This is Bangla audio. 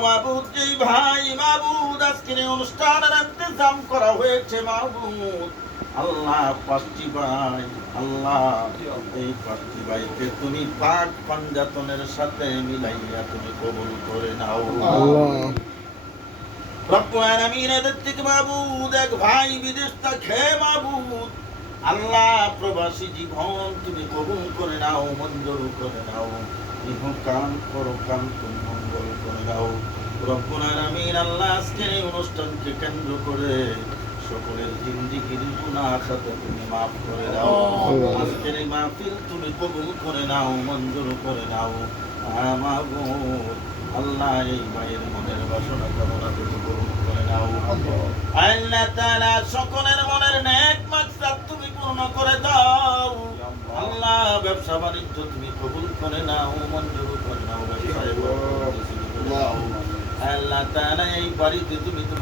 মাহবুদ যেই ভাই মাহবুদ আজকের এই অনুষ্ঠানের ইন্তজাম করা হয়েছে মাহবুদ আল্লাহ পাঁচটি ভাই আল্লাহ এই পাঁচটি ভাইকে তুমি পাক পাঞ্জাতনের সাথে মিলাইয়া তুমি কবুল করে নাও। আল্লাহ। রব্বুল আলামিন এদের থেকে মাহবুদ এক ভাই বিদেশ থাকে মাহবুদ আল্লাহ প্রবাসী জীবন তুমি কবুল করে নাও মঞ্জুর করে নাও। তুমি মঙ্গল করে নাও। রব্বুল আলামিন আল্লাহ আজকের এই অনুষ্ঠানকে কেন্দ্র করে সকলের জিন্দিগির গুনাহ খাতা তুমি মাফ করে দাও আজকের এই মাহফিল তুমি কবুল করে নাও মঞ্জুর করে নাও। আল্লাহ এই ভাইয়ের মনের বাসনা কামনা তুমি পূরণ করে নাও। আল্লাহ তাআলা সকলের ব্যবসা বাণিজ্য তুমি কবুল করে নাও মঞ্জুর করে নাও ব্যবসায় আল্লাহ তাআলা এই বাড়িতে তুমি তোমার